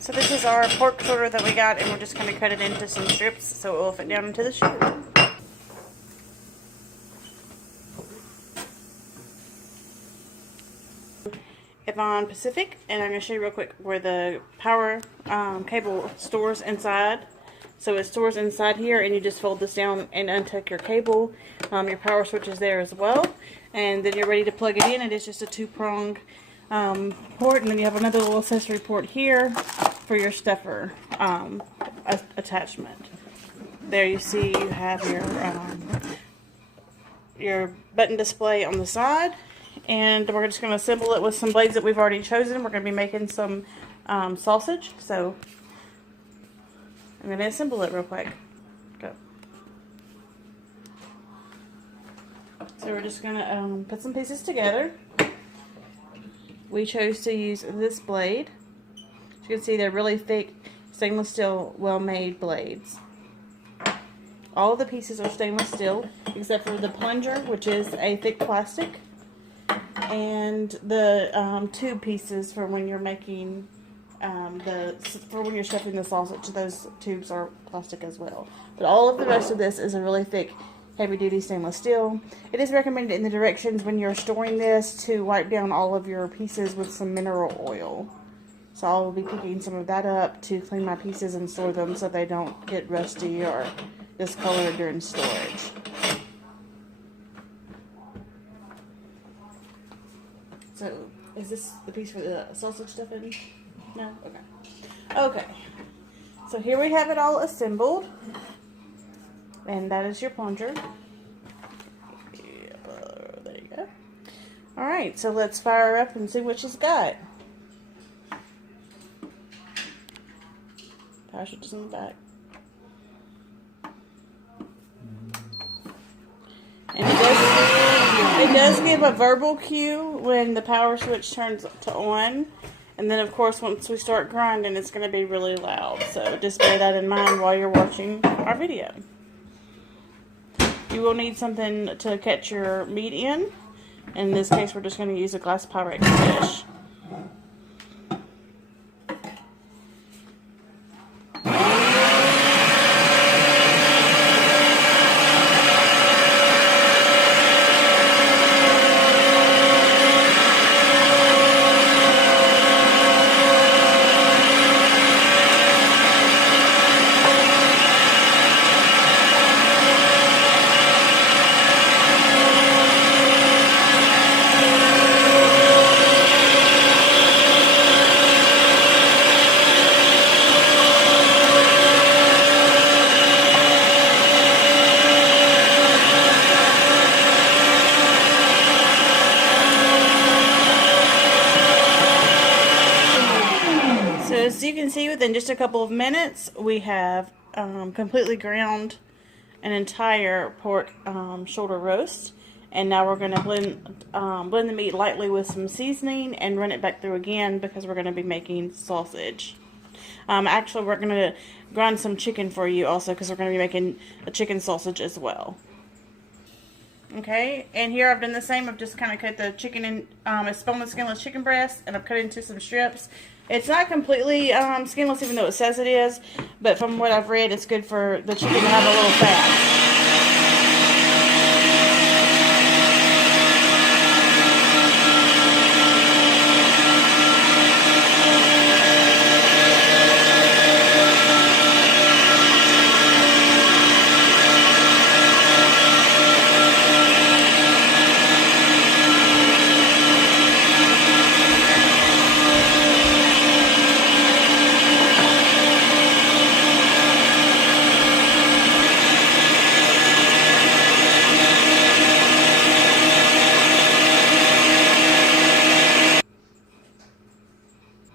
So this is our pork shoulder that we got, and we're just going to cut it into some strips so it will fit down into the chute. Avan Pacific, and I'm going to show you real quick where the power cable stores inside. So it stores inside here, and you just fold this down and untuck your cable. Your power switch is there as well, and then you're ready to plug it in. It is just a two-prong port, and then you have another little accessory port here for your stuffer attachment. There you see you have your button display on the side, and we're just going to assemble it with some blades that we've already chosen. We're going to be making some sausage, so I'm going to assemble it real quick. Go. So we're just going to put some pieces together. We chose to use this blade. As you can see, they're really thick, stainless steel, well-made blades. All of the pieces are stainless steel, except for the plunger, which is a thick plastic, and the tube pieces for when you're making for when you're stuffing the sausage. Those tubes are plastic as well. But all of the rest of this is a really thick, heavy-duty stainless steel. It is recommended in the directions when you're storing this to wipe down all of your pieces with some mineral oil. So I'll be picking some of that up to clean my pieces and store them so they don't get rusty or discolored during storage. So, is this the piece for the sausage stuffing? No? Okay. Okay. So here we have it all assembled. And that is your plunger. There you go. Alright, so let's fire up and see what she's got. Power switch is in the back. And it does give a verbal cue when the power switch turns to on. And then, of course, once we start grinding, it's going to be really loud. So just bear that in mind while you're watching our video. You will need something to catch your meat in. In this case, we're just going to use a glass Pyrex dish. As you can see, within just a couple of minutes, we have completely ground an entire pork shoulder roast. And now we're going to blend the meat lightly with some seasoning and run it back through again because we're going to be making sausage. Actually, we're going to grind some chicken for you also because we're going to be making a chicken sausage as well. Okay, and here I've done the same. I've just kind of cut the chicken in, it's boneless, skinless chicken breast, and I've cut it into some strips. It's not completely skinless, even though it says it is, but from what I've read, it's good for the chicken to have a little fat.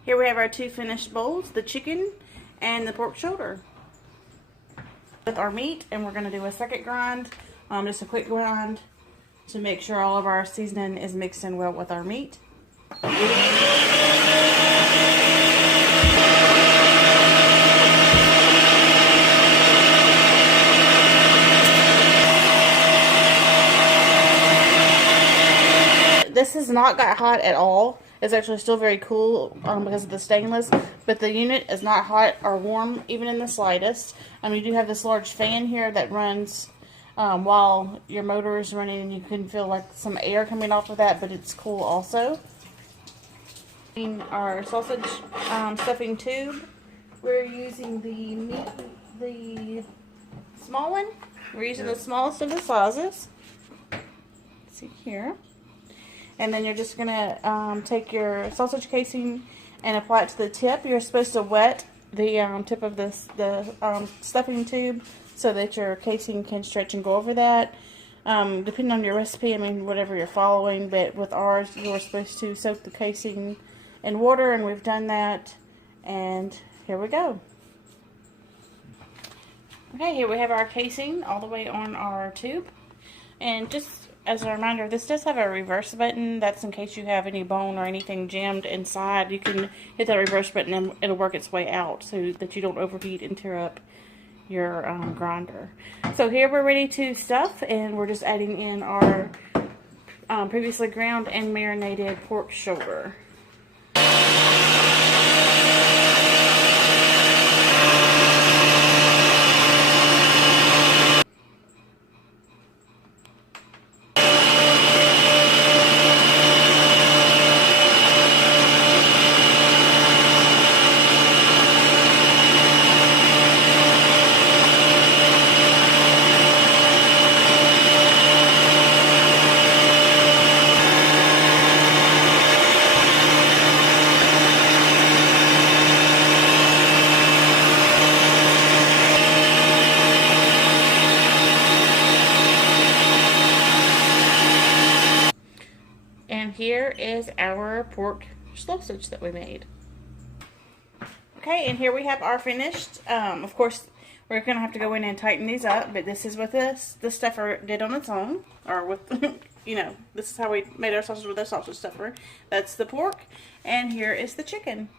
Here we have our two finished bowls, the chicken and the pork shoulder. With our meat, and we're going to do a second grind, just a quick grind to make sure all of our seasoning is mixed in well with our meat. This has not got hot at all. It's actually still very cool because of the stainless, but the unit is not hot or warm even in the slightest. You do have this large fan here that runs while your motor is running, and you can feel like some air coming off of that, but it's cool also. In our sausage stuffing tube, we're using the small one. We're using the smallest of the sizes. Let's see here. And then you're just going to take your sausage casing and apply it to the tip. You're supposed to wet the tip of the stuffing tube so that your casing can stretch and go over that. Depending on your recipe, whatever you're following, but with ours, you're supposed to soak the casing in water, and we've done that. And here we go. Okay, here we have our casing all the way on our tube. And just as a reminder, this does have a reverse button. That's in case you have any bone or anything jammed inside. You can hit that reverse button and it'll work its way out so that you don't overheat and tear up your grinder. So here we're ready to stuff, and we're just adding in our previously ground and marinated pork shoulder. And here is our pork sausage that we made. Okay, and here we have our finished. Of course, we're going to have to go in and tighten these up, but this is what the stuffer did on its own. Or with, this is how we made our sausage with our sausage stuffer. That's the pork, and here is the chicken.